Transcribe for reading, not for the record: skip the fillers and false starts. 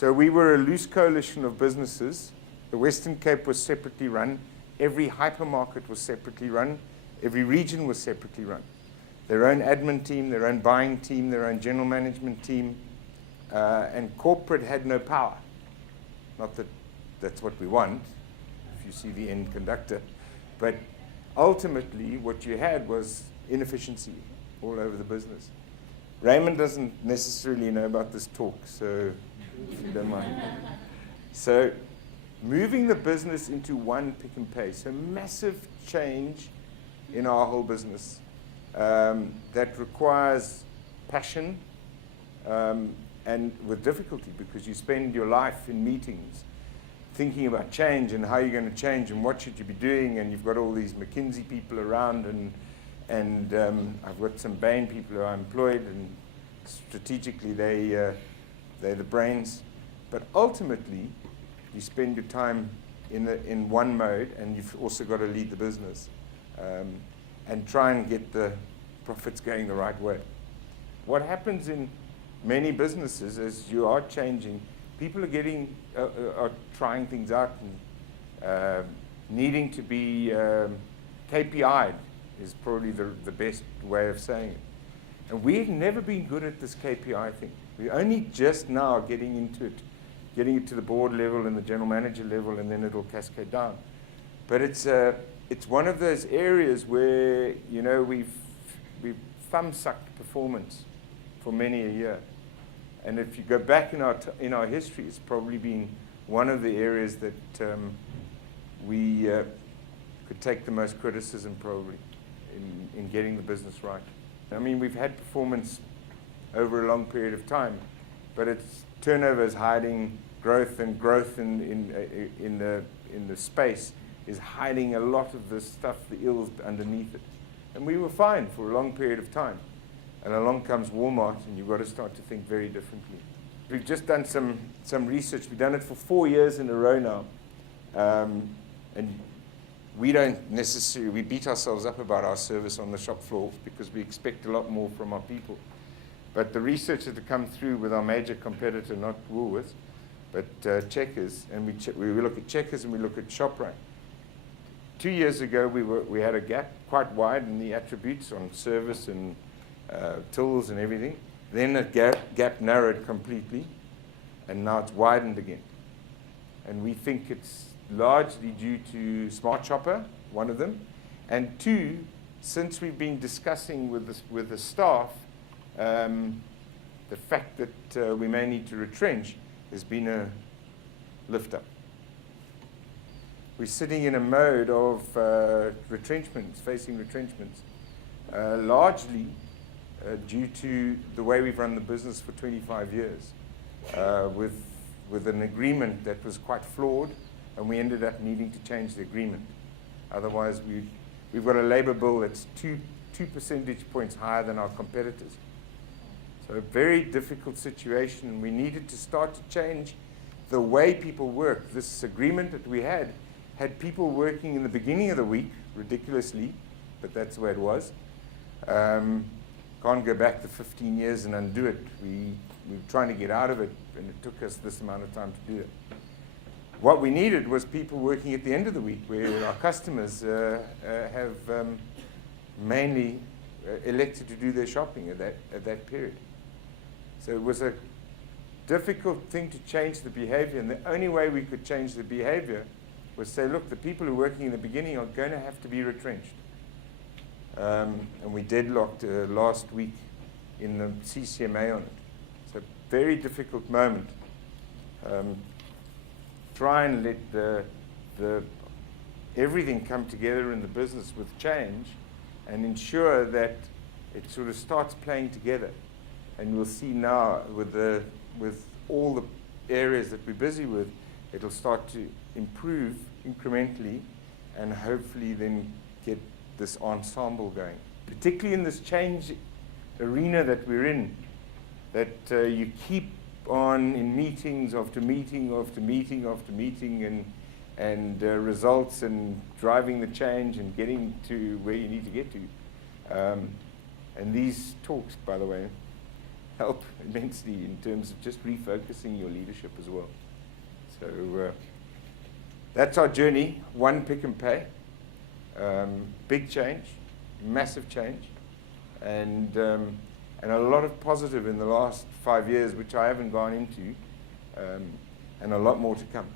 So we were a loose coalition of businesses. The Western Cape was separately run. Every hypermarket was separately run. Every region was separately run. Their own admin team, their own buying team, their own general management team, and corporate had no power. Not that that's what we want, if you see the end conductor. But ultimately, what you had was inefficiency all over the business. Raymond doesn't necessarily know about this talk, so if you don't mind. So moving the business into one Pick n Pay, so massive change in our whole business that requires passion and with difficulty, because you spend your life in meetings thinking about change and how you're going to change and what should you be doing, and you've got all these McKinsey people around, and I've got some Bain people who are employed, and strategically they're the brains. But ultimately, you spend your time in one mode, and you've also got to lead the business and try and get the profits going the right way. What happens in many businesses is you are changing. People are trying things out and needing to be KPI'd is probably the best way of saying it. And we've never been good at this KPI thing. We're only just now getting into it, getting it to the board level and the general manager level, and then it'll cascade down. But it's one of those areas where, you know, we've thumb-sucked performance for many a year. And if you go back in our history, it's probably been one of the areas that we could take the most criticism, probably, in getting the business right. I mean, we've had performance over a long period of time, but it's turnover is hiding growth, and growth in the space is hiding a lot of the stuff, the ills underneath it. And we were fine for a long period of time. And along comes Walmart, and you've got to start to think very differently. We've just done some research. We've done it for 4 years in a row now. And we don't necessarily, we beat ourselves up about our service on the shop floor because we expect a lot more from our people. But the research that come through with our major competitor, not Woolworths, but Checkers, and we look at Checkers and we look at ShopRite. 2 years ago, we had a gap quite wide in the attributes on service and tills and everything. Then the gap narrowed completely, and now it's widened again. And we think it's largely due to Smart Shopper, one of them, and two, since we've been discussing with the staff the fact that we may need to retrench, there's been a lift up. We're sitting in a mode of retrenchments, facing retrenchments, largely due to the way we've run the business for 25 years, with an agreement that was quite flawed, and we ended up needing to change the agreement. Otherwise, we've got a labor bill that's two percentage points higher than our competitors. So a very difficult situation. We needed to start to change the way people work. This agreement that we had people working in the beginning of the week, ridiculously, but that's the way it was. Can't go back to 15 years and undo it. We're trying to get out of it, and it took us this amount of time to do it. What we needed was people working at the end of the week, where our customers have mainly elected to do their shopping at that period. So it was a difficult thing to change the behavior, and the only way we could change the behavior was say, look, the people who are working in the beginning are going to have to be retrenched. And we deadlocked last week in the CCMA on it. It's a very difficult moment. Try and let everything come together in the business with change, and ensure that it sort of starts playing together. And we'll see now with all the areas that we're busy with, it'll start to improve incrementally, and hopefully then get this ensemble going. Particularly in this change arena that we're in, that you keep on in meetings after meeting after meeting after meeting, and results, and driving the change and getting to where you need to get to. And these talks, by the way, help immensely in terms of just refocusing your leadership as well. So that's our journey, one Pick and Pay. Big change, massive change, and a lot of positive in the last 5 years, which I haven't gone into, and a lot more to come.